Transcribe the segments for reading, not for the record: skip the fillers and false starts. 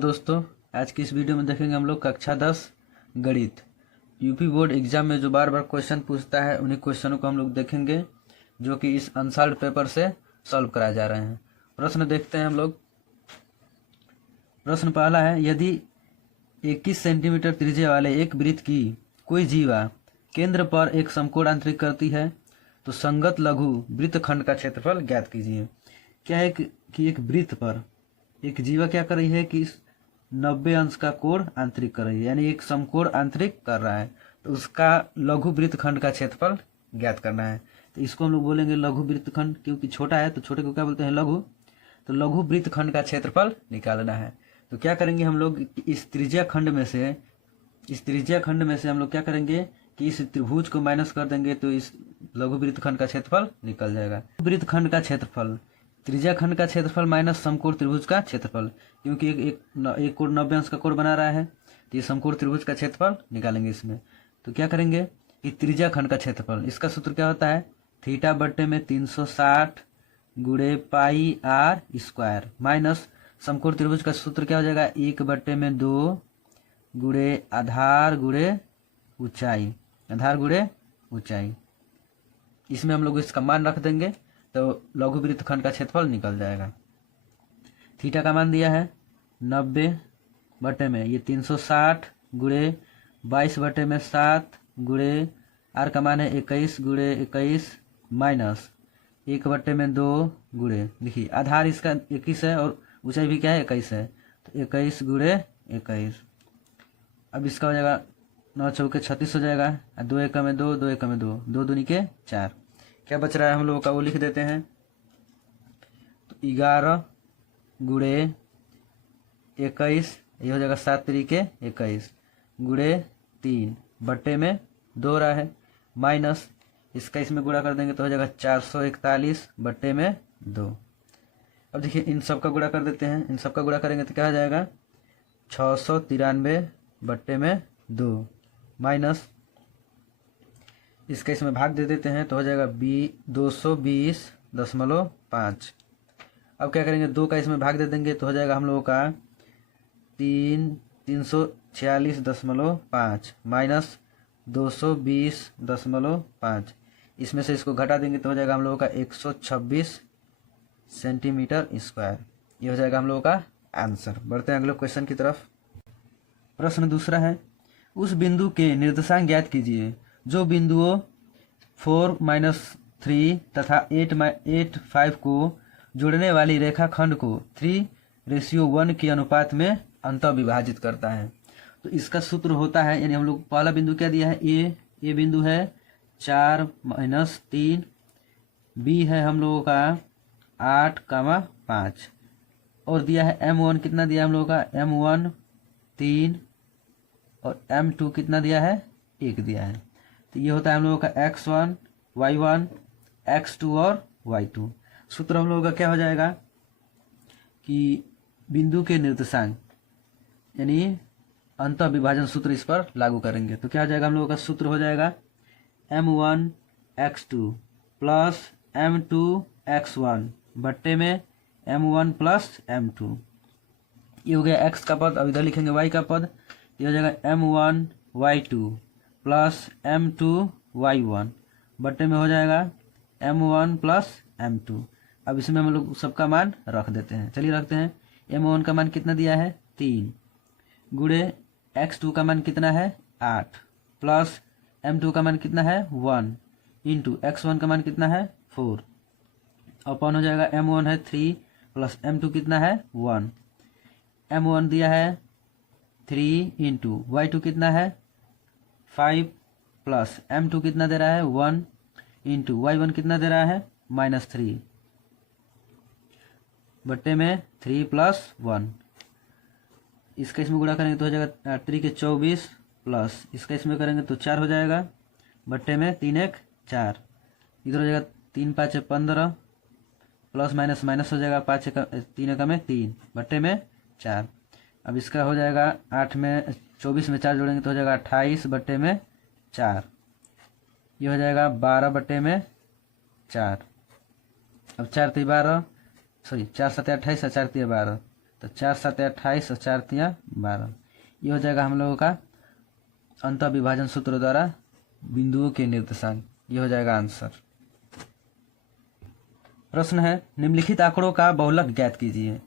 दोस्तों, आज की इस वीडियो में देखेंगे हम लोग कक्षा 10 गणित। यूपी बोर्ड एग्जाम में जो बार बार क्वेश्चन पूछता है उन्हीं क्वेश्चनों को हम लोग देखेंगे जो कि इस अनसॉल्व्ड पेपर से सॉल्व कराए जा रहे हैं। प्रश्न देखते हैं हम लोग। प्रश्न पहला है, यदि 21 सेंटीमीटर त्रिज्या वाले एक वृत्त की कोई जीवा केंद्र पर एक समकोण आंतरिक करती है तो संगत लघु वृत्तखंड का क्षेत्रफल ज्ञात कीजिए। क्या है कि एक वृत्त पर एक जीवा क्या कर रही है कि 90 अंश का कोण आंतरिक कर रही है, यानी एक समकोण आंतरिक कर रहा है, तो उसका लघु वृत्तखंड का क्षेत्रफल ज्ञात करना है। तो इसको हम लोग बोलेंगे लघु वृत्तखंड, क्योंकि छोटा है तो छोटे को क्या बोलते हैं, लघु। तो लघु वृत्तखंड का क्षेत्रफल निकालना है। तो क्या करेंगे हम लोग, इस त्रिज्या खंड में से हम लोग क्या करेंगे कि इस त्रिभुज को माइनस कर देंगे तो इस लघु वृत्तखंड का क्षेत्रफल निकल जाएगा। वृत्तखंड का क्षेत्रफल, त्रिज्या खंड का क्षेत्रफल माइनस समकोण त्रिभुज का क्षेत्रफल, क्योंकि एक कोण 90 अंश का कोण बना रहा है, तो ये समकोण त्रिभुज का क्षेत्रफल निकालेंगे इसमें। तो क्या करेंगे कि त्रिज्या खंड का क्षेत्रफल, इसका सूत्र क्या होता है, थीटा बट्टे में 360 गुणे पाई आर स्क्वायर माइनस समकोण त्रिभुज का सूत्र क्या हो जाएगा, 1/2 गुणे आधार गुणे ऊंचाई, आधार गुणे ऊंचाई। इसमें हम लोग इसका मान रख देंगे तो लघु वृत्तखंड का क्षेत्रफल निकल जाएगा। थीटा का मान दिया है 90 बटे में ये 360 गुणे 22/7 गुणे आर का मान है 21 गुणे 21 माइनस 1/2 गुणे, देखिए आधार इसका 21 है और ऊंचाई भी क्या है 21 है, तो 21 गुणे 21। अब इसका हो जाएगा 9 चौके 36 हो जाएगा, 2 एकम में 2, 2 एकम में 2, 2 दूनी के 4। क्या बच रहा है हम लोगों का वो लिख देते हैं। तो 11 गुणे 21, ये हो जाएगा 7 तरीके 21 गुणे 3 बट्टे में 2 रहा है माइनस इसका इसमें गुणा कर देंगे तो हो जाएगा 441 बट्टे में 2। अब देखिए इन सब का गुणा कर देते हैं, इन सब का गुणा करेंगे तो क्या हो जाएगा 693 बट्टे में 2 माइनस इसका इसमें भाग दे देते हैं तो हो जाएगा 220.5। अब क्या करेंगे 2 का इसमें भाग दे देंगे तो हो जाएगा हम लोगों का 346.5 माइनस 220.5। इसमें से इसको घटा देंगे तो हो जाएगा हम लोगों का 126 सेंटीमीटर स्क्वायर। ये हो जाएगा हम लोगों का आंसर। बढ़ते हैं अगले क्वेश्चन की तरफ। प्रश्न दूसरा है, उस बिंदु के निर्देशांक ज्ञात कीजिए जो बिंदुओं 4-3 तथा 8-5 को जोड़ने वाली रेखाखंड को 3:1 के अनुपात में अंतः विभाजित करता है। तो इसका सूत्र होता है, यानी हम लोग पहला बिंदु क्या दिया है, ए बिंदु है 4-3, बी है हम लोगों का 8-5 और दिया है M1 कितना दिया है हम लोगों का, M1 3 और M2 कितना दिया है, 1 दिया है। तो ये होता है हम लोगों का x1 y1 x2 और y2। सूत्र हम लोगों का क्या हो जाएगा कि बिंदु के निर्देशांक यानी अंतः विभाजन सूत्र इस पर लागू करेंगे तो क्या हो जाएगा हम लोगों का सूत्र हो जाएगा M1 x2 plus M2 x1 बट्टे में M1 प्लस M2। ये हो गया x का पद। अब इधर लिखेंगे y का पद, ये हो जाएगा M1 y2 plus M2 y1 बट्टे में हो जाएगा M1 प्लस M2। अब इसमें हम लोग सबका मान रख देते हैं, चलिए रखते हैं। M1 का मान कितना दिया है 3 गुणे x2 का मान कितना है 8 प्लस M2 का मान कितना है 1 इंटू x1 का मान कितना है 4 अपन हो जाएगा M1 है 3 प्लस M2 कितना है 1। M1 दिया है 3 इंटू y2 कितना है 5 प्लस M2 कितना दे रहा है 1 इंटू y1 कितना दे रहा है -3 बट्टे में 3 + 1। इसका इसमें गुणा करेंगे तो हो जाएगा 3 के 24 प्लस इसका इसमें करेंगे तो 4 हो जाएगा बट्टे में 3 1 4। इधर हो जाएगा 3 5 15 प्लस माइनस माइनस हो जाएगा 5 3 1 में 3 बट्टे में 4। अब इसका हो जाएगा 8 में 24 में 4 जोड़ेंगे तो हो जाएगा 28 बट्टे में 4। ये हो जाएगा 12 बट्टे में 4। अब 4 3 12 4 7 28 4 3 12 तो 4 7 28 और 4 3 12। ये हो जाएगा हम लोगों का अंतः विभाजन सूत्र द्वारा बिंदुओं के निर्देशांक। ये हो जाएगा आंसर। प्रश्न है निम्नलिखित आंकड़ों का बहुलक ज्ञात कीजिए।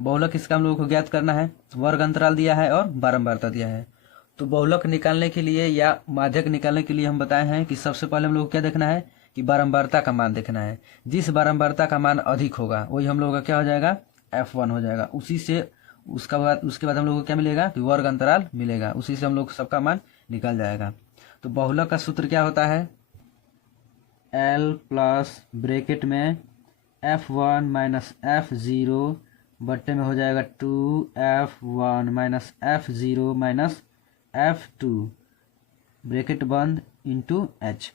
बहुलक इसका हम लोगों को ज्ञात करना है। वर्ग अंतराल दिया है और बारंबारता दिया है। तो बहुलक निकालने के लिए या माध्यक निकालने के लिए हम बताए हैं कि सबसे पहले हम लोग को क्या देखना है कि बारंबारता का मान देखना है। जिस बारंबारता का मान अधिक होगा वही हम लोगों का क्या हो जाएगा F1 हो जाएगा। उसी से उसके बाद हम लोग को क्या मिलेगा कि वर्ग अंतराल मिलेगा। उसी से हम लोग सबका मान निकल जाएगा। तो बहुलक का सूत्र क्या होता है L प्लस ब्रैकेट में F1 माइनस F0 बट्टे में हो जाएगा 2F1 minus F0 minus F2 bracket बंद इंटू H।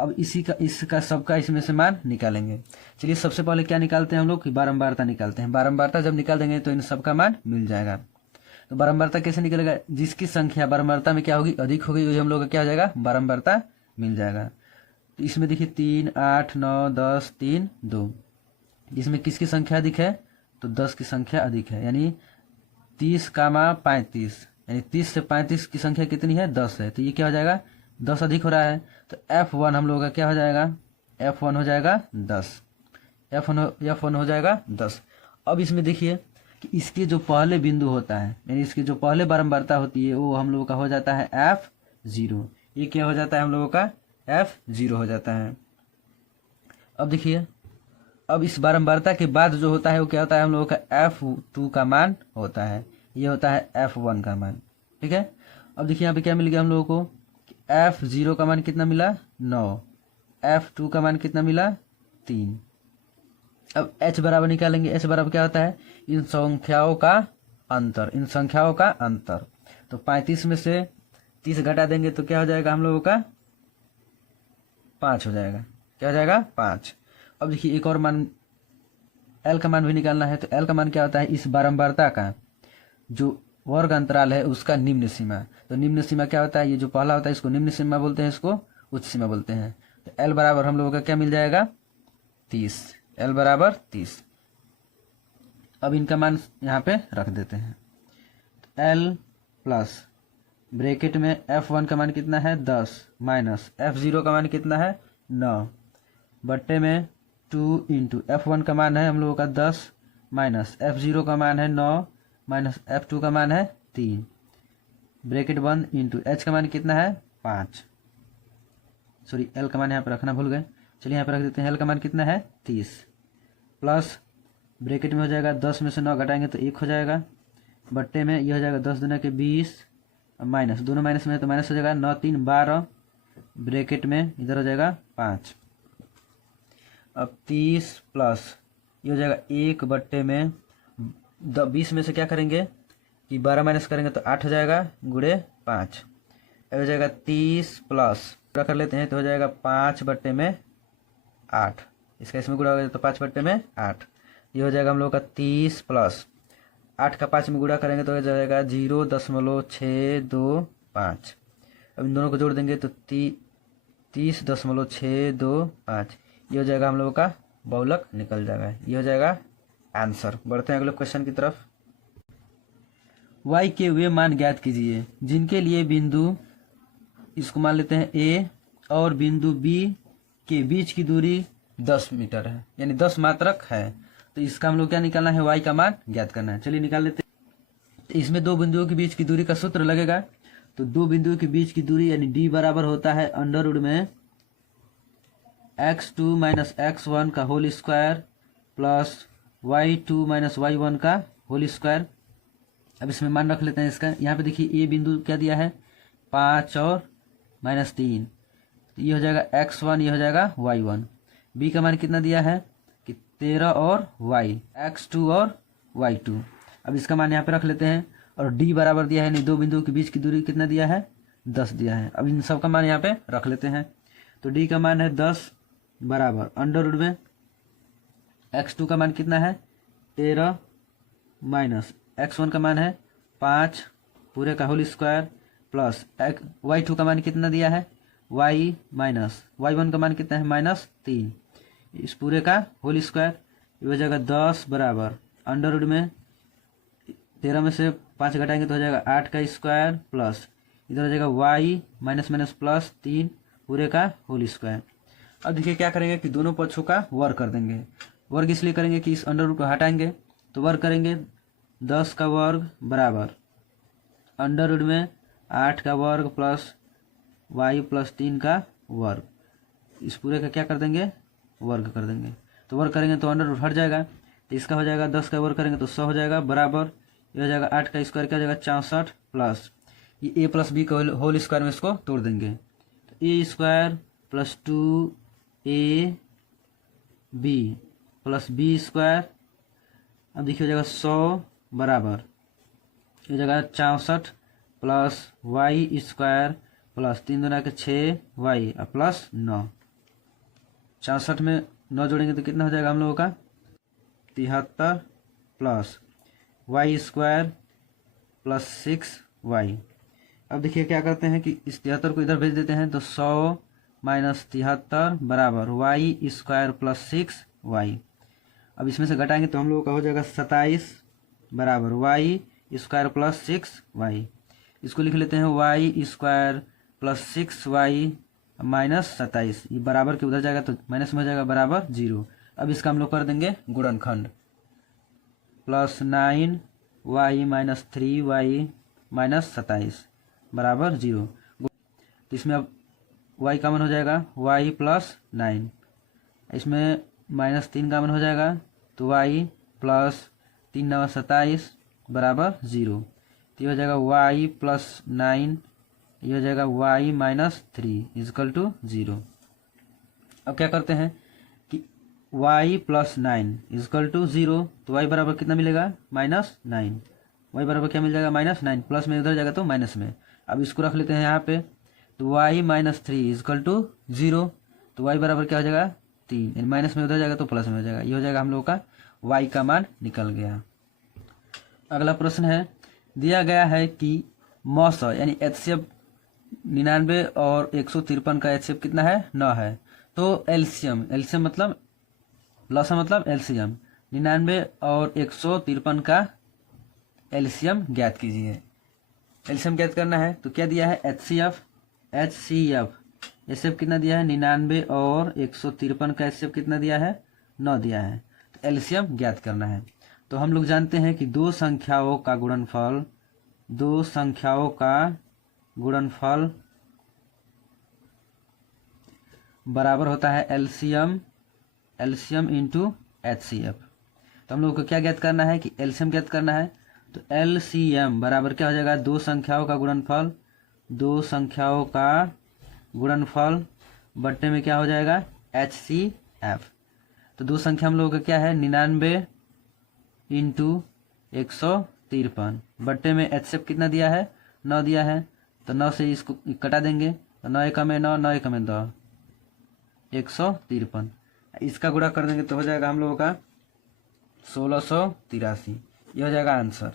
अब इसका सबका इसमें से मान निकालेंगे। चलिए सबसे पहले क्या निकालते हैं हम लोग कि बारंबारता निकालते हैं। बारंबारता जब निकाल देंगे तो इन सबका मान मिल जाएगा। तो बारंबारता कैसे निकलेगा जिसकी संख्या बारंबारता में क्या होगी अधिक होगी वही हम लोग का क्या हो जाएगा बारंबारता मिल जाएगा। तो इसमें देखिए 3 8 9 10 3 2। इसमें किसकी संख्या अधिक है तो 10 की संख्या अधिक है यानी 30 कामा 35 यानी 30 से 35 की संख्या कितनी है 10 है। तो ये क्या हो जाएगा 10 अधिक हो रहा है। तो F1 हम लोगों का क्या हो जाएगा F1 हो जाएगा 10। F1 हो जाएगा 10। अब इसमें देखिए कि इसके जो पहले बिंदु होता है यानी इसकी जो पहले बारंबारता होती है वो हम लोगों का हो जाता है F0। ये क्या हो जाता है हम लोगों का F0 हो जाता है। अब देखिए अब इस बारंबारता के बाद जो होता है वो क्या होता है हम लोगों का F2 का मान होता है। ये होता है F1 का मान। ठीक है। अब देखिए यहाँ पे क्या मिल गया हम लोगों को F0 का मान कितना मिला 9। F2 का मान कितना मिला 3। अब H बराबर निकालेंगे। H बराबर क्या होता है इन संख्याओं का अंतर। इन संख्याओं का अंतर। तो 35 में से 30 घटा देंगे तो क्या हो जाएगा हम लोगों का 5 हो जाएगा। क्या हो जाएगा 5। अब देखिए एक और मान L का मान भी निकालना है। तो L का मान क्या होता है इस बारंबारता का जो वर्ग अंतराल है उसका निम्न सीमा। तो निम्न सीमा क्या होता है ये जो पहला होता है इसको निम्न सीमा बोलते हैं इसको उच्च सीमा बोलते हैं। तो L बराबर हम लोगों का क्या मिल जाएगा 30। L बराबर 30। अब इनका मान यहाँ पे रख देते हैं। तो L प्लस ब्रैकेट में F1 का मान कितना है 10 माइनस F0 का मान कितना है 9 बट्टे में 2 इंटू F1 का मान है हम लोगों का 10 माइनस F0 का मान है 9 माइनस F2 का मान है 3 ब्रैकेट बंद इंटू H का मान कितना है 5। सॉरी L का मान यहाँ पर रखना भूल गए। चलिए यहाँ पर रख देते हैं। L का मान कितना है 30 प्लस ब्रैकेट में हो जाएगा 10 में से 9 घटाएंगे तो 1 हो जाएगा बट्टे में ये हो जाएगा 10 दूना के 20 माइनस दोनों माइनस में है तो माइनस हो जाएगा 9 3 12 ब्रैकेट में इधर हो जाएगा 5। अब 30 प्लस ये हो जाएगा 1 बट्टे में 20 में से क्या करेंगे कि 12 माइनस करेंगे तो 8 हो जाएगा गुड़े 5। हो जाएगा 30 प्लस पूरा कर लेते हैं तो हो जाएगा 5 बट्टे में 8। इसका इसमें गुड़ा होगा तो 5 बट्टे में 8। ये हो जाएगा हम लोग का 30 प्लस 8 का 5 में गुड़ा करेंगे तो हो जाएगा 0.625। अब इन दोनों को जोड़ देंगे तो 30.625। ये हो जाएगा हम लोगों का बहुलक निकल जाएगा। ये हो जाएगा आंसर। बढ़ते हैं अगले क्वेश्चन की तरफ। y के वे मान ज्ञात कीजिए जिनके लिए बिंदु इसको मान लेते हैं A और बिंदु B के बीच की दूरी 10 मीटर है यानी 10 मात्रक है। तो इसका हम लोग क्या निकालना है y का मान ज्ञात करना है। चलिए निकाल लेते हैं। इसमें दो बिंदुओं के बीच की दूरी का सूत्र लगेगा। तो दो बिंदुओं के बीच की दूरी यानी d बराबर होता है अंडर रूट में x2 माइनस x1 का whole square plus y2 minus y1 का होल स्क्वायर। अब इसमें मान रख लेते हैं इसका। यहाँ पे देखिए a बिंदु क्या दिया है 5 और माइनस 3। तो ये हो जाएगा x1 ये हो जाएगा y1। b का मान कितना दिया है कि 13 और y x2 और y2। अब इसका मान यहाँ पे रख लेते हैं। और d बराबर दिया है नहीं दो बिंदुओं के बीच की दूरी कितना दिया है 10 दिया है। अब इन सब का मान यहाँ पे रख लेते हैं। तो d का मान है 10 बराबर अंडर रूट में x2 का मान कितना है 13 माइनस x1 का मान है 5 पूरे का होल स्क्वायर प्लस y2 का मान कितना दिया है y माइनस y1 का मान कितना है माइनस 3 इस पूरे का होल स्क्वायर। ये हो जाएगा 10 बराबर अंडर रूट में 13 में से 5 घटाएंगे तो हो जाएगा 8 का स्क्वायर प्लस इधर हो जाएगा y माइनस माइनस प्लस 3 पूरे का होल स्क्वायर। अब देखिए क्या करेंगे कि दोनों पक्षों का वर्ग कर देंगे। वर्ग इसलिए करेंगे कि इस अंडर रूट को हटाएंगे तो वर्ग करेंगे 10 का वर्ग बराबर अंडर रूट में 8 का वर्ग प्लस y प्लस 3 का वर्ग, इस पूरे का क्या कर देंगे वर्ग कर देंगे। तो वर्ग करेंगे तो अंडर रूट हट जाएगा तो इसका हो जाएगा 10 का वर्ग करेंगे तो 100 हो जाएगा बराबर ये हो जाएगा 8 का स्क्वायर क्या हो जाएगा 64 प्लस ये a प्लस बी का होल स्क्वायर में इसको तोड़ देंगे तो A square plus 2ab plus B square. अब देखिए हो जाएगा 100 बराबर हो जाएगा 64 प्लस वाई स्क्वायर प्लस 3 दूना के 6y और प्लस 9। 64 में 9 जोड़ेंगे तो कितना हो जाएगा हम लोगों का 73 plus Y square plus 6y। अब देखिए क्या करते हैं कि इस 73 को इधर भेज देते हैं तो 100 माइनस 73 बराबर वाई स्क्वायर प्लस 6y। अब इसमें से घटाएंगे तो हम लोगों का हो जाएगा 27 बराबर वाई स्क्वायर प्लस 6y। इसको लिख लेते हैं Y square plus 6y minus 27, ये बराबर के उधर जाएगा तो माइनस में हो जाएगा बराबर 0। अब इसका हम लोग कर देंगे गुणनखंड plus 9y minus 3y minus 27 बराबर 0। तो इसमें अब y कॉमन हो जाएगा y प्लस 9, इसमें माइनस 3 कॉमन हो जाएगा तो y प्लस 3 9 27 बराबर 0। तो ये हो जाएगा y प्लस 9, ये हो जाएगा y माइनस 3 इजकल टू 0। अब क्या करते हैं कि y प्लस 9 इजकल टू 0 तो y बराबर कितना मिलेगा माइनस 9, y बराबर क्या मिल जाएगा माइनस 9, प्लस में उधर जाएगा तो माइनस में। अब इसको रख लेते हैं यहाँ पे तो y माइनस 3 इजकल टू 0 तो y बराबर क्या हो जाएगा 3, माइनस में उधर जाएगा तो प्लस में हो जाएगा। ये हो जाएगा हम लोगों का y का मान निकल गया। अगला प्रश्न है दिया गया है कि मौस यानी एचसीएफ 99 और 153 का एचसीएफ कितना है 9 है। तो एलसीएम मतलब लसा मतलब एलसीएम 99 और 153 का एलसीएम ज्ञात कीजिए। एलसीएम ज्ञात करना है तो क्या दिया है एचसीएफ एचसीएफ कितना दिया है 99 और 153 का एचसीएफ कितना दिया है 9 दिया है। तो एलसीएम ज्ञात करना है तो हम लोग जानते हैं कि दो संख्याओं का गुणनफल बराबर होता है एलसीएम इंटू एचसीएफ। तो हम लोग को क्या ज्ञात करना है कि एलसीएम ज्ञात करना है तो एलसीएम बराबर क्या हो जाएगा दो संख्याओं का गुणनफल बट्टे में क्या हो जाएगा एचसीएफ। तो दो संख्या हम लोगों का क्या है 99 इंटू 153 बट्टे में एचसीएफ कितना दिया है 9 दिया है तो 9 से इसको कटा देंगे तो 9 एक में 9 9 एक में 10 153, इसका गुणा कर देंगे तो हो जाएगा हम लोगों का 1683। यह हो जाएगा आंसर।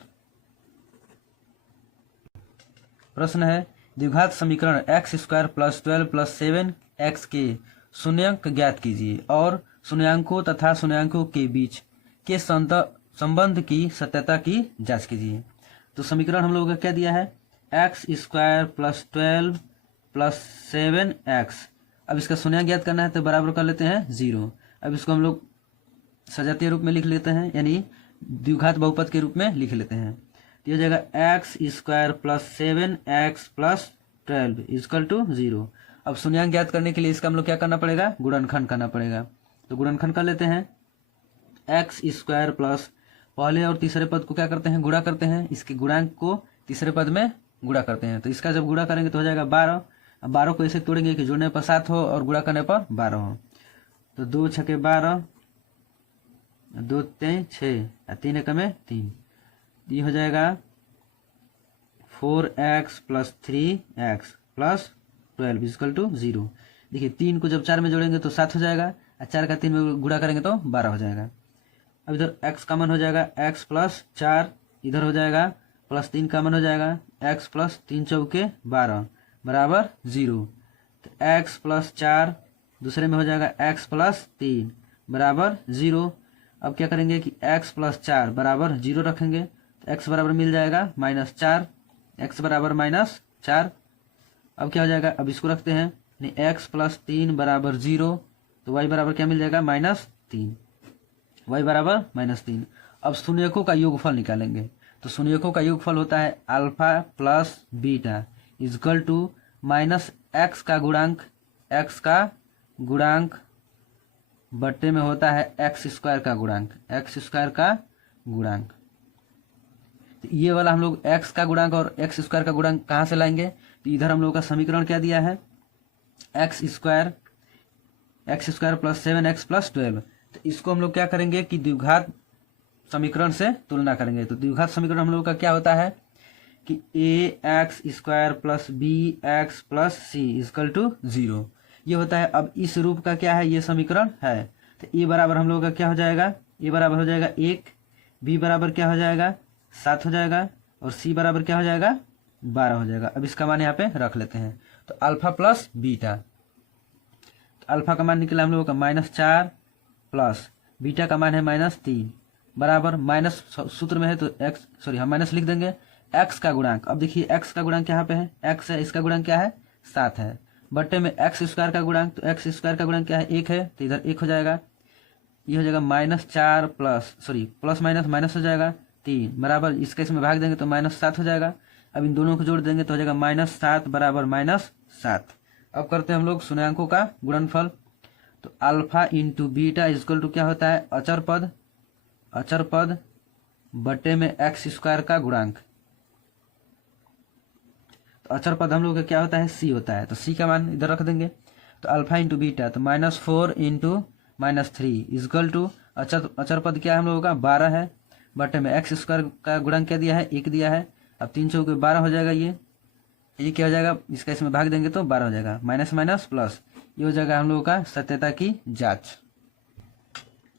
प्रश्न है द्विघात समीकरण x square plus 12 plus 7x के शून्यंक ज्ञात कीजिए और शून्यांकों तथा शून्यांकों के बीच के संबंध की सत्यता की जांच कीजिए। तो समीकरण हम लोगों का क्या दिया है x square plus 12 plus 7x। अब इसका शून्यंक ज्ञात करना है तो बराबर कर लेते हैं 0। अब इसको हम लोग सजातीय रूप में लिख लेते हैं यानी द्विघात बहुपद के रूप में लिख लेते हैं। तो ये हो जाएगा x square plus 7x plus 12 equal to 0। अब शून्यंक ज्ञात करने के लिए इसका हम लोग क्या करना पड़ेगा गुणनखंड करना पड़ेगा। तो गुणनखंड कर लेते हैं एक्स स्क्वायर प्लस पहले और तीसरे पद को क्या करते हैं गुणा करते हैं, इसके गुणांक को तीसरे पद में गुणा करते हैं। तो इसका जब गुणा करेंगे तो हो जाएगा 12। अब 12 को ऐसे तोड़ेंगे कि जोड़ने पर 7 हो और गुणा करने पर 12 हो। तो 2 छके 12 2 3 6 3 एक में 3, ये हो जाएगा 4x plus 3x plus 12 equal to 0। देखिए 3 को जब 4 में जोड़ेंगे तो 7 हो जाएगा और 4 का 3 में गुणा करेंगे तो 12 हो जाएगा। अब इधर x कॉमन हो जाएगा x प्लस 4 इधर हो जाएगा प्लस 3 कॉमन हो जाएगा x प्लस 3 चौके 12 बराबर 0। तो x प्लस 4 दूसरे में हो जाएगा x प्लस 3 बराबर 0। अब क्या करेंगे कि x प्लस 4 बराबर 0 रखेंगे तो तो x बराबर मिल जाएगा -4, x बराबर -4। अब क्या हो जाएगा, अब इसको रखते हैं, x + 3 बराबर 0, तो y बराबर क्या मिल जाएगा -3, y बराबर -3। अब शून्यकों का योगफल निकालेंगे, तो शून्यकों का योगफल होता है alpha plus beta equal to -x का गुणांक बट्टे में होता है x² का गुणांक। तो ये वाला हम लोग x का गुणांक और x² का गुणांक कहाँ से लाएंगे, तो इधर हम लोग का समीकरण क्या दिया है, x² + 7x + 12। तो इसको हम लोग क्या करेंगे कि द्विघात समीकरण से तुलना करेंगे। तो द्विघात समीकरण हम लोग का क्या होता है कि ax² + bx + c = 0 ये होता है। अब इस रूप का क्या है, ये समीकरण है। तो a बराबर हम लोग का क्या हो जाएगा, a बराबर हो जाएगा 1, b बराबर क्या हो जाएगा 7 हो जाएगा, और c बराबर क्या हो जाएगा 12 हो जाएगा। अब इसका मान यहाँ पे रख लेते हैं, तो अल्फा प्लस बीटा, तो अल्फा का मान निकला हम लोगों का -4 प्लस बीटा का मान है -3 बराबर माइनस सूत्र में है तो हम माइनस लिख देंगे, x का गुणांक। अब देखिए x का गुणांक यहाँ पे है, x है, इसका गुणांक क्या है 7 है, बट्टे में x² का गुणांक, तो x² का गुणांक क्या है 1 है, तो इधर 1 हो जाएगा, ये हो जाएगा -4 प्लस माइनस हो जाएगा 3 बराबर, इसका इसमें भाग देंगे तो -7 हो जाएगा। अब इन दोनों को जोड़ देंगे तो हो जाएगा -7 बराबर -7। अब करते हैं हम लोग शून्यांकों का गुणनफल, तो alpha into beta equal to क्या होता है अचर पद बटे में x² का गुणांक। तो अचर पद हम लोग का क्या होता है c होता है, तो c का मान इधर रख देंगे, तो अल्फा इंटू बीटा तो -4 इंटू -3 इजकल टू अचर पद क्या है हम लोगों का 12 है, बटे में x² का गुणांक क्या दिया है 1 दिया है। अब 3 चौके 12 हो जाएगा, ये क्या हो जाएगा, इसका इसमें भाग देंगे तो 12 हो जाएगा, माइनस माइनस प्लस, ये हो जाएगा हम लोगों का सत्यता की जांच।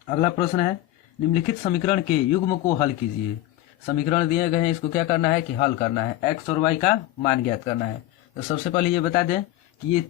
अगला प्रश्न है, निम्नलिखित समीकरण के युग्म को हल कीजिए। समीकरण दिए गए हैं, इसको क्या करना है कि हल करना है, x और y का मान ज्ञात करना है। तो सबसे पहले ये बता दें कि ये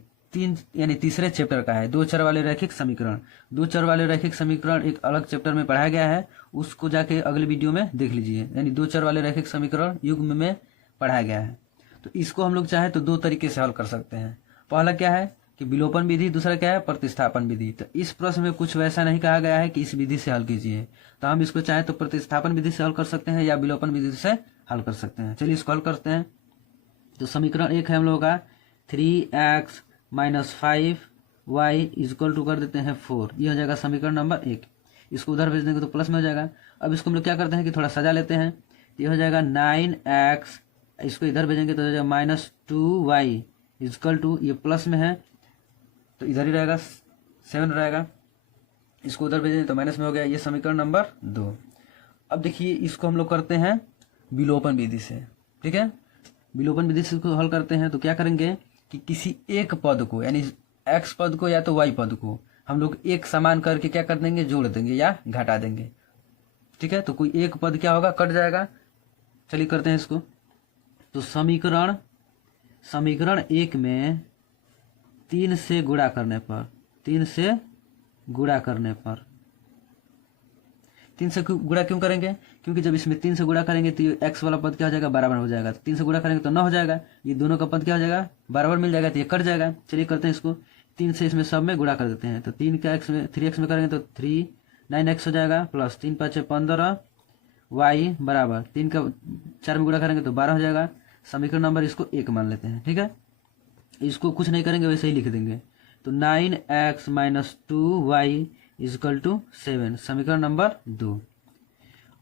तीसरे चैप्टर का है, 2 चर वाले रैखिक समीकरण। 2 चर वाले रैखिक समीकरण एक अलग चैप्टर में पढ़ाया गया है, उसको जाके अगले वीडियो में देख लीजिए, यानी 2 चर वाले रैखिक समीकरण युग्म में पढ़ाया गया है। तो इसको हम लोग चाहे तो 2 तरीके से हल कर सकते हैं। पहला क्या है कि विलोपन विधि, दूसरा क्या है प्रतिस्थापन विधि। तो इस प्रश्न में कुछ वैसा नहीं कहा गया है कि इस विधि से हल कीजिए, तो हम इसको चाहे तो प्रतिस्थापन विधि से हल कर सकते हैं या विलोपन विधि से हल कर सकते हैं। चलिए इसको हल करते हैं। तो समीकरण 1 है हम लोगों का 3x - 5y इजक्वल टू कर देते हैं 4, ये हो जाएगा समीकरण नंबर 1। इसको उधर भेज देंगे तो प्लस में हो जाएगा। अब इसको हम लोग क्या करते हैं कि थोड़ा सजा लेते हैं, ये हो जाएगा 9x, इसको इधर भेजेंगे तो हो जाएगा -2y इजक्वल टू, ये प्लस में है तो इधर ही रहेगा 7 रहेगा, इसको उधर भेजेंगे तो माइनस में हो गया, ये समीकरण नंबर 2। अब देखिए इसको हम लोग करते हैं विलोपन विधि से, ठीक है। विलोपन विधि से इसको हल करते हैं तो क्या करेंगे कि किसी एक पद को, यानी x पद को या तो y पद को हम लोग एक समान करके क्या कर देंगे, जोड़ देंगे या घटा देंगे, ठीक है। तो कोई एक पद क्या होगा, कट जाएगा। चलिए करते हैं इसको। तो समीकरण 1 में 3 से गुणा करने पर 3 से गुणा क्यों करेंगे, क्योंकि जब इसमें 3 से गुणा करेंगे तो ये x वाला पद क्या हो जाएगा बराबर हो जाएगा, तो 3 से गुणा करेंगे तो 9 हो जाएगा, ये दोनों का पद क्या हो जाएगा बराबर मिल जाएगा, तो ये कट जाएगा। चलिए करते हैं इसको, 3 से इसमें सब में गुणा कर देते हैं। तो 3 का x में 3x में करेंगे तो 9x हो जाएगा, प्लस 3 × 5 = 15 y बराबर 3 का 4 में गुणा करेंगे तो 12 हो जाएगा। समीकरण नंबर इसको 1 मान लेते हैं, ठीक है। इसको कुछ नहीं करेंगे, वैसे ही लिख देंगे। तो 9x - 2y इजकल टू 7, समीकरण नंबर 2।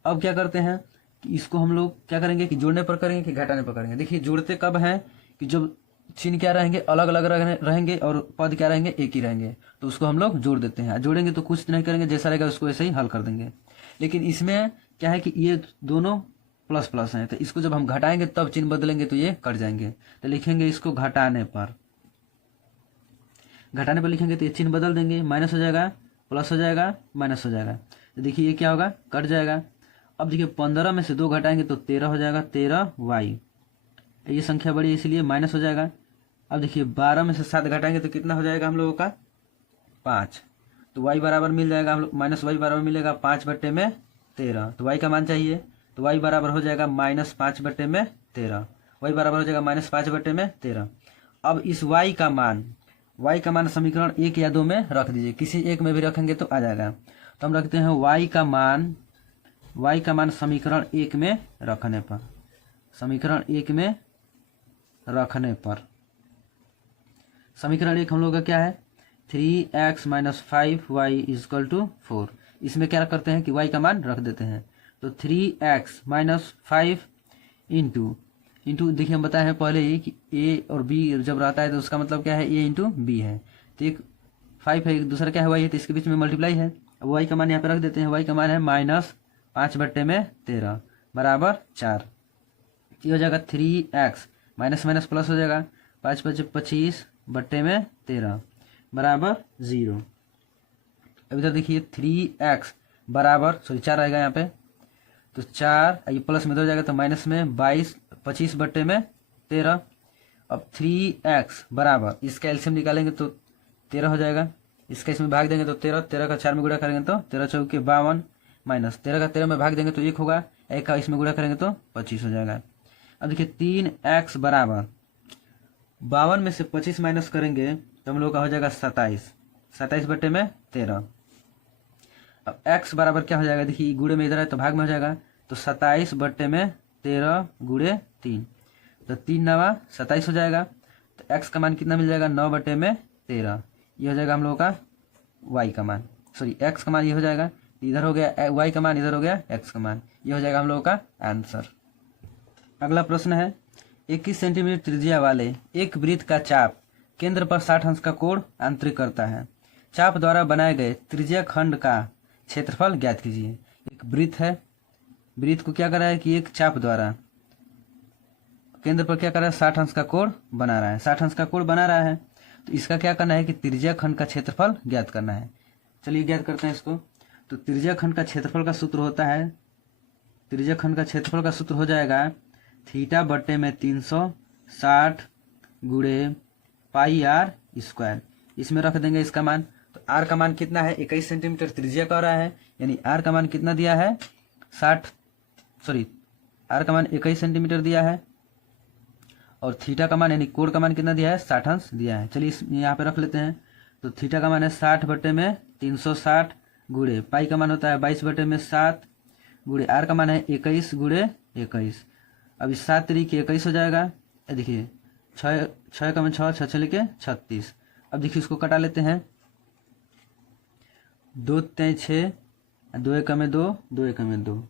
अब क्या करते हैं कि इसको हम लोग क्या करेंगे कि जोड़ने पर करेंगे कि घटाने पर करेंगे। देखिए जोड़ते कब हैं कि जब चिन्ह क्या रहेंगे, अलग अलग रहेंगे और पद क्या रहेंगे, एक ही रहेंगे, तो उसको हम लोग जोड़ देते हैं। जोड़ेंगे तो कुछ नहीं करेंगे, जैसा रहेगा उसको ऐसे ही हल कर देंगे। लेकिन इसमें क्या है कि ये दोनों प्लस प्लस हैं, तो इसको जब हम घटाएंगे तब चिन्ह बदलेंगे तो ये कट जाएंगे। तो लिखेंगे इसको घटाने पर लिखेंगे तो ये चिन्ह बदल देंगे, माइनस हो जाएगा, प्लस हो जाएगा, माइनस हो जाएगा। तो देखिए ये क्या होगा, कट जाएगा। अब देखिए 15 में से 2 घटाएंगे तो 13 हो जाएगा, 13y, ये संख्या बड़ी है इसलिए माइनस हो जाएगा। अब देखिए 12 में से 7 घटाएंगे तो कितना हो जाएगा हम लोगों का 5, तो y बराबर मिल जाएगा हम लोग, -y बराबर मिलेगा 5/13। तो y का मान चाहिए, तो y बराबर हो जाएगा -5/13। y बराबर हो जाएगा -5/13। अब इस y का मान समीकरण 1 या 2 में रख दीजिए, किसी एक में भी रखेंगे तो आ जाएगा। तो हम रखते हैं y का मान समीकरण 1 में रखने पर, समीकरण 1 में रखने पर समीकरण 1 हम लोग का क्या है, 3x - 5y = 4। इसमें क्या करते हैं कि y का मान रख देते हैं। तो 3x - 5 इंटू देखिए हम बताए हैं पहले ही कि a और b जब रहता है तो उसका मतलब क्या है, a इंटू बी है। तो एक 5 है, दूसरा क्या है y है, तो इसके बीच में मल्टीप्लाई है। अब y का मान यहाँ पे रख देते हैं, y का मान है -5/13 बराबर 4। ये हो जाएगा 3x माइनस प्लस हो जाएगा, 5 × 25/13 बराबर 0। अब इधर देखिए 3x बराबर 4 रहेगा यहाँ पे, तो 4 ये प्लस में इधर हो जाएगा तो माइनस में 25/13। अब 3x बराबर इसका एलसीएम निकालेंगे तो 13 हो जाएगा, इसका इसमें भाग देंगे तो 13 का 4 में गुणा करेंगे तो 13 चौके 52, माइनस 13 का 13 में भाग देंगे तो 1 होगा, 1 का इसमें गुणा करेंगे तो 25 हो जाएगा। अब देखिए 3x बराबर 52 में से 25 माइनस करेंगे तो हम लोग का हो जाएगा 27/13। अब x बराबर क्या हो जाएगा, देखिए गुणे में इधर है तो भाग में हो जाएगा, तो 27/13 × 3, तो 3 × 9 = 27 हो जाएगा। तो x का मान कितना मिल जाएगा, 9/13। ये हो जाएगा हम लोगों का y का मान, सॉरी x का मान ये हो जाएगा, इधर हो गया y का मान, इधर हो गया x का मान, ये हो जाएगा हम लोगों का आंसर। अगला प्रश्न है, 21 सेंटीमीटर त्रिज्या वाले एक वृत्त का चाप केंद्र पर 60 अंश का कोण आंतरिक करता है। चाप द्वारा बनाए गए त्रिज्या खंड का क्षेत्रफल ज्ञात कीजिए। एक वृत्त है, वृत्त को क्या कर रहा है कि एक चाप द्वारा केंद्र पर क्या कर रहा है, 60 अंश का कोण बना रहा है, 60 अंश का कोण बना रहा है। तो इसका क्या करना है कि त्रिज्या खंड का क्षेत्रफल ज्ञात करना है। चलिए ज्ञात करते हैं इसको। तो त्रिज्या खंड का क्षेत्रफल का सूत्र होता है, त्रिज्या खंड का क्षेत्रफल का सूत्र हो जाएगा θ/360 × πr²। इसमें रख देंगे इसका मान। तो r का मान कितना है, 21 सेंटीमीटर त्रिज्या का रहा है, यानी r का मान कितना दिया है, r का मान 21 सेंटीमीटर दिया है, और थीटा का मान यानी कोण का मान कितना दिया है, 60 अंश दिया है। चलिए यहाँ पे रख लेते हैं। तो थीटा का मान है 60/360 × पाई का मान होता है 22/7 × r का मान है 21 × 21। अब इस 7 तरीके 21 हो जाएगा। देखिए 6 का मान 6, 6 लेके 36। अब देखिए इसको कटा लेते हैं, 2 × 6, 2 × 2, 2 × 2।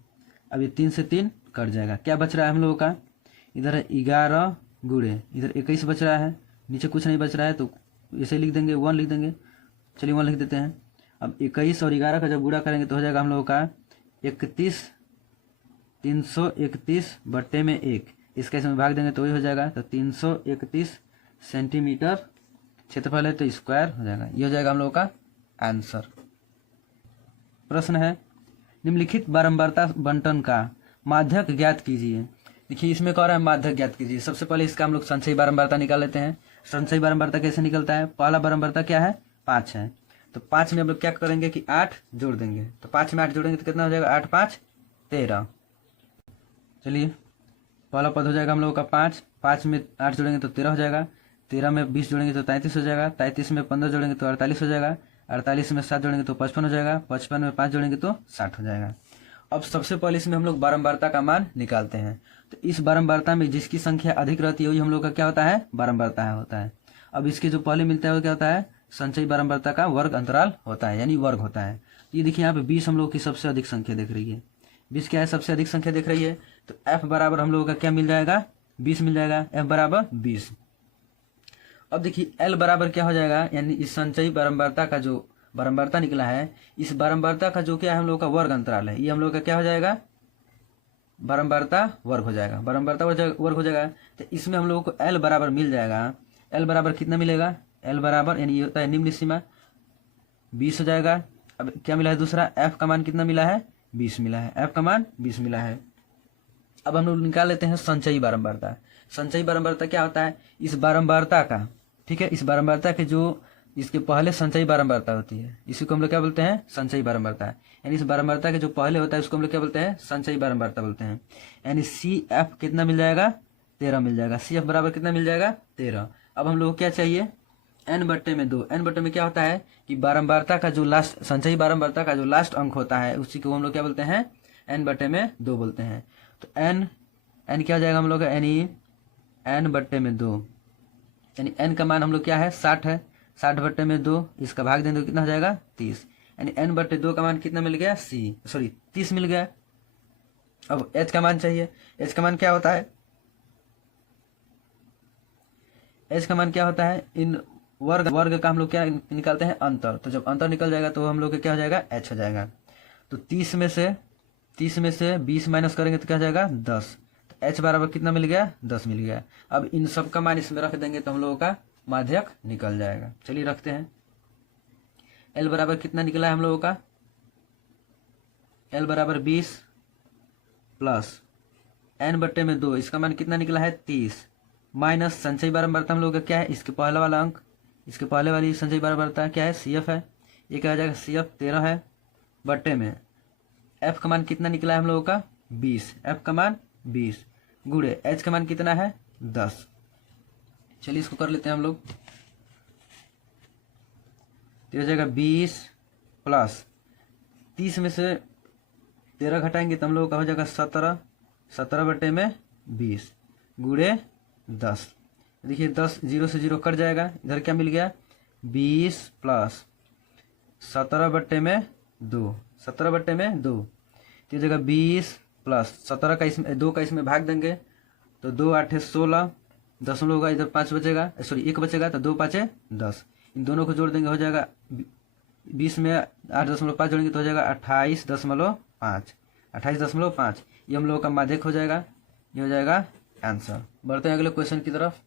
अब ये 3 से 3 कट जाएगा, क्या बच रहा है हम लोगों का, इधर है 11 × इधर 21 बच रहा है, नीचे कुछ नहीं बच रहा है तो इसे लिख देंगे 1 लिख देंगे। चलिए 1 लिख देते हैं। अब 21 और 11 का जब गुणा करेंगे तो हो जाएगा हम लोगों का 331/1। इसका इसमें भाग देंगे तो वही हो जाएगा, तो 331 सेंटीमीटर क्षेत्रफल है तो स्क्वायर हो जाएगा। ये हो जाएगा हम लोगों का आंसर। प्रश्न है, निम्नलिखित बारंबारता बंटन का माध्यक ज्ञात कीजिए। देखिए इसमें कह रहा है माध्यक ज्ञात कीजिए। सबसे पहले इसका हम लोग संचयी बारंबारता निकाल लेते हैं। संचयी बारंबारता कैसे निकलता है, पहला बारंबारता क्या है, 5 है। तो 5 में हम लोग क्या करेंगे कि 8 जोड़ देंगे। तो 5 में 8 जोड़ेंगे तो कितना हो जाएगा, 8 × 5 = 13। चलिए पहला पद हो जाएगा हम लोगों का 5, 5 में 8 जोड़ेंगे तो 13 हो जाएगा, 13 में 20 जोड़ेंगे तो 33 हो जाएगा, 33 में 15 जोड़ेंगे तो 48 हो जाएगा, 48 में 7 जोड़ेंगे तो 55 हो जाएगा, 55 में 5 जोड़ेंगे तो 60 हो जाएगा। अब सबसे पहले इसमें हम लोग बारंबारता का मान निकालते हैं। तो इस बारंबारता में जिसकी संख्या अधिक रहती है वही हम लोग का क्या होता है, बारंबारता होता है। अब इसके जो पहले मिलता है वो क्या होता है, संचयी बारंबारता का वर्ग अंतराल होता है, यानी वर्ग होता है। ये देखिए यहाँ पे 20 हम लोग की सबसे अधिक संख्या दिख रही है, 20 क्या है, सबसे अधिक संख्या दिख रही है। तो f बराबर हम लोगों का क्या मिल जाएगा, 20 मिल जाएगा, f बराबर 20। अब देखिए l बराबर क्या हो जाएगा, यानी इस संचयी बारंबारता का जो बारंबारता निकला है, इस बारंबारता का जो क्या है हम लोग का वर्ग अंतराल है, ये हम लोग का क्या हो जाएगा, बारंबारता वर्ग हो जाएगा, बारंबारता वर्ग हो जाएगा। तो इसमें हम लोगों को l बराबर मिल जाएगा। l बराबर कितना मिलेगा, l बराबर यानी ये होता है निम्न सीमा 20 हो जाएगा। अब क्या मिला है दूसरा, f का मान कितना मिला है, 20 मिला है, f का मान 20 मिला है। अब हम लोग निकाल लेते हैं संचयी बारंबारता। संचयी बारंबारता क्या होता है, इस बारंबारता का, ठीक है, इस बारंबारता के जो इसके पहले संचयी बारंबारता होती है, इसी को हम लोग क्या बोलते हैं, संचयी बारंबारता। यानी इस बारंबारता के जो पहले होता है उसको हम लोग क्या बोलते हैं, संचयी बारंबारता बोलते हैं। यानी CF कितना मिल जाएगा, 13 मिल जाएगा। CF बराबर कितना मिल जाएगा, 13। अब हम लोग को क्या चाहिए, n/2। n/में क्या होता है कि बारंबारता का जो लास्ट, संचयी बारंबारता का जो लास्ट अंक होता है उसी को हम लोग क्या बोलते हैं, n/2 बोलते हैं। तो n क्या हो जाएगा हम लोग का, यानी n/2, यानी n का मान हम लोग क्या है, 60 है। 60/2 इसका भाग देंगे तो कितना हो जाएगा, 30। यानी n/2 का मान कितना मिल गया, 30 मिल गया। अब h का मान चाहिए। h का मान क्या होता है, h का मान क्या होता है, इन वर्ग का हम लोग क्या निकालते हैं, अंतर। तो जब अंतर निकल जाएगा तो हम लोग का क्या हो जाएगा, h हो जाएगा। तो 30 में से 20 माइनस करेंगे तो क्या हो जाएगा, 10। तो h बराबर कितना मिल गया, 10 मिल गया। अब इन सब का मान इसमें रख देंगे तो हम लोगों का माध्यक निकल जाएगा। चलिए रखते हैं। L बराबर कितना निकला है हम लोगों का, L बराबर 20 प्लस n/2, इसका मान कितना निकला है, 30, माइनस संचयी बारंबारता हम लोग का क्या है, इसके पहला वाला अंक, इसके पहले वाली संचयी बारंबारता क्या है, CF है। ये क्या हो जाएगा, CF 13 है, बट्टे में F का मान कितना निकला है हम लोगों का, 20। F का मान 20 गुणे H का मान कितना है, 10। चलिए इसको कर लेते हैं हम लोग। तो हो जाएगा 20 प्लस 30 में से 13 घटाएंगे तो हम लोगों का हो जाएगा 17। 17/20 गुणे 10। देखिए 10 0 से 0 कट जाएगा, इधर क्या मिल गया, 20 प्लस 17/2। 17/2 तो जगह 20 प्लस 17 का इसमें 2 का इसमें भाग देंगे तो 2 8 16, 10 हम लोग का इधर 5 बचेगा, सॉरी 1 बचेगा, तो 2 5 10। इन दोनों को जोड़ देंगे हो जाएगा 20 में 8.5 जोड़ेंगे तो हो जाएगा 28.5। 28.5 ये हम लोगों का माध्यक हो जाएगा, ये हो जाएगा आंसर। बढ़ते हैं अगले क्वेश्चन की तरफ।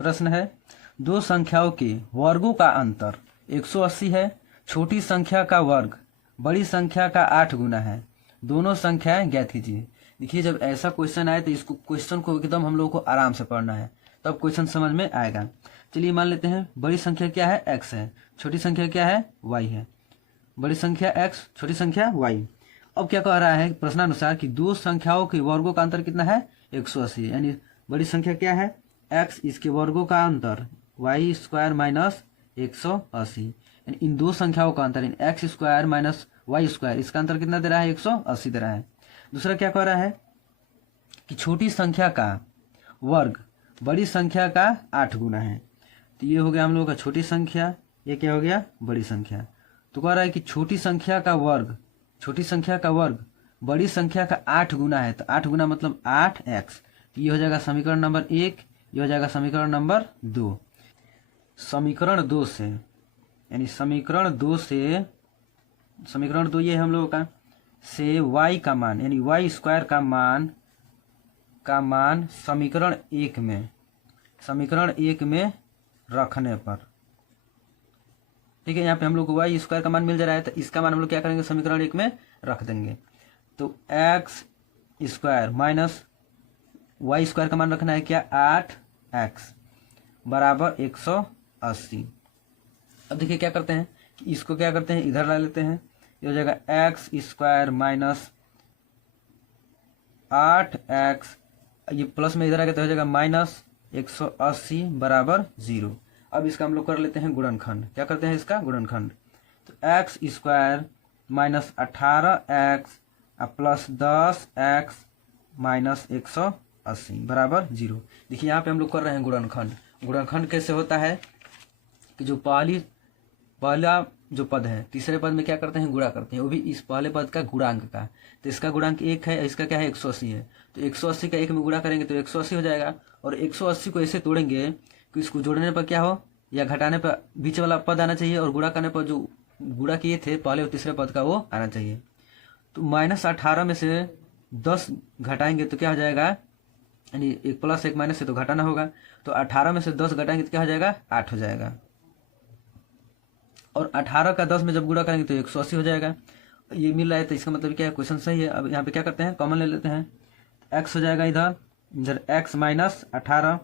प्रश्न है, दो संख्याओं के वर्गों का अंतर 180 है। छोटी संख्या का वर्ग बड़ी संख्या का 8 गुना है। दोनों संख्याएं ज्ञात कीजिए। देखिए जब ऐसा क्वेश्चन आए तो इसको क्वेश्चन को एकदम हम लोगों को आराम से पढ़ना है, तब क्वेश्चन समझ में आएगा। चलिए मान लेते हैं बड़ी संख्या क्या है, x है, छोटी संख्या क्या है, y है। बड़ी संख्या x, छोटी संख्या y। अब क्या कह रहा है प्रश्नानुसार कि दो संख्याओं के वर्गों का अंतर कितना है, 180। यानी बड़ी संख्या क्या है x, इसके वर्गों का अंतर y² माइनस 180। यानी इन दो संख्याओं का अंतर x² माइनस y², इसका अंतर कितना दे रहा है, 180 दे रहा है। दूसरा क्या कह रहा है कि छोटी संख्या का वर्ग बड़ी संख्या का 8 गुना है। तो ये हो गया हम लोगों का छोटी संख्या, ये क्या हो गया, बड़ी संख्या। तो कह रहा है कि छोटी संख्या का वर्ग बड़ी संख्या का 8 गुना है। तो 8 गुना मतलब 8x। तो ये हो जाएगा समीकरण नंबर 1, ये हो जाएगा समीकरण नंबर 2। समीकरण 2 से, यानी समीकरण 2 ये हम लोगों का से y का मान, यानी y² का मान समीकरण 1 में रखने पर, ठीक है, यहाँ पे हम लोग को y² का मान मिल जा रहा है। तो इसका मान हम लोग क्या करेंगे, समीकरण 1 में रख देंगे। तो x² माइनस y² का मान रखना है क्या, 8x बराबर 180। अब देखिए क्या करते हैं कि इसको क्या करते हैं, इधर ला लेते हैं। ये हो जाएगा x² माइनस 8x, ये प्लस में इधर आ गया तो हो जाएगा माइनस 180 बराबर 0। अब इसका हम लोग कर लेते हैं गुणनखंड। क्या करते हैं इसका गुणनखंड। तो x² minus 18x plus 10x minus 180 बराबर 0। देखिए यहाँ पे हम लोग कर रहे हैं गुणनखंड। गुणनखंड कैसे होता है कि जो पहला जो पद है तीसरे पद में क्या करते हैं, गुणा करते हैं, वो भी इस पहले पद का गुणांक का। तो इसका गुणांक 1 है, इसका क्या है 180 है। तो 180 का 1 में गुणा करेंगे तो 180 हो जाएगा। और 180 को ऐसे तोड़ेंगे कि इसको जोड़ने पर क्या हो या घटाने पर बीच वाला पद आना चाहिए, और गुणा करने पर जो गुणा किए थे पहले और तीसरे पद का वो आना चाहिए। तो -18 में से 10 घटाएंगे तो क्या हो जाएगा, यानी 1 प्लस 1 माइनस से तो घटाना होगा। तो 18 में से 10 घटाएंगे तो क्या हो जाएगा, 8 हो जाएगा। और 18 का 10 में जब गुणा करेंगे तो 180 हो जाएगा। ये मिल रहा है तो इसका मतलब क्या है, क्वेश्चन सही है। अब यहाँ पे क्या करते हैं, कॉमन ले लेते हैं। x हो जाएगा इधर x माइनस 18,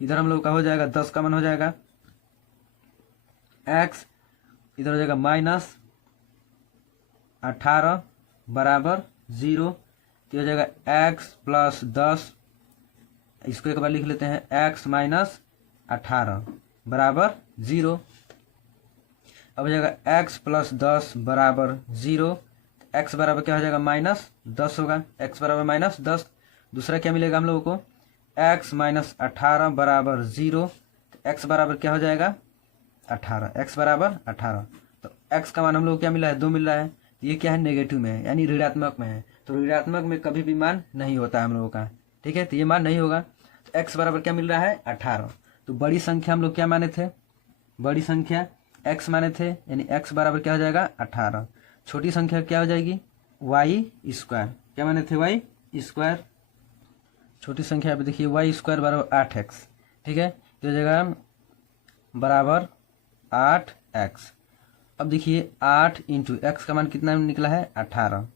इधर हम लोग का हो जाएगा 10 कॉमन हो जाएगा। एक्स, इधर हो जाएगा -18 बराबर 0। तो हो जाएगा x प्लस 10, इसको एक बार लिख लेते हैं, x माइनस 18 बराबर 0। अब हो जाएगा x प्लस 10 बराबर 0। x बराबर क्या हो जाएगा, -10 होगा, x बराबर -10। दूसरा क्या मिलेगा हम लोगों को, x माइनस 18 बराबर 0। तो x बराबर क्या हो जाएगा, 18, x बराबर 18। तो x का मान हम लोग को क्या मिला है, 2 मिल रहा है। ये क्या है, नेगेटिव में है, यानी ऋणात्मक में है। तो ऋणात्मक में कभी भी मान नहीं होता है हम लोगों का, ठीक है। तो ये मान नहीं होगा। तो x बराबर क्या मिल रहा है, 18। तो बड़ी संख्या हम लोग क्या माने थे, बड़ी संख्या x माने थे, यानी x बराबर क्या हो जाएगा, 18। छोटी संख्या क्या हो जाएगी, y स्क्वायर, क्या माने थे, y स्क्वायर। छोटी संख्या पे देखिए y स्क्वायर बराबर 8x, ठीक है। तो हो जाएगा बराबर 8x। अब देखिए 8 इंटू एक्स का मान कितना निकला है, 18।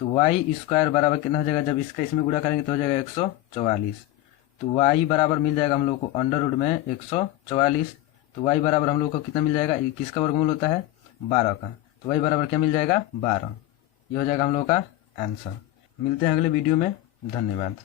तो वाई स्क्वायर बराबर कितना हो जाएगा, जब इसका इसमें गुणा करेंगे तो हो जाएगा 144। तो वाई बराबर मिल जाएगा हम लोग को अंडर रूट में 144। तो वाई बराबर हम लोग को कितना मिल जाएगा, ये किसका वर्गमूल होता है, 12 का। तो वाई बराबर क्या मिल जाएगा, 12। ये हो जाएगा हम लोग का आंसर। मिलते हैं अगले वीडियो में, धन्यवाद।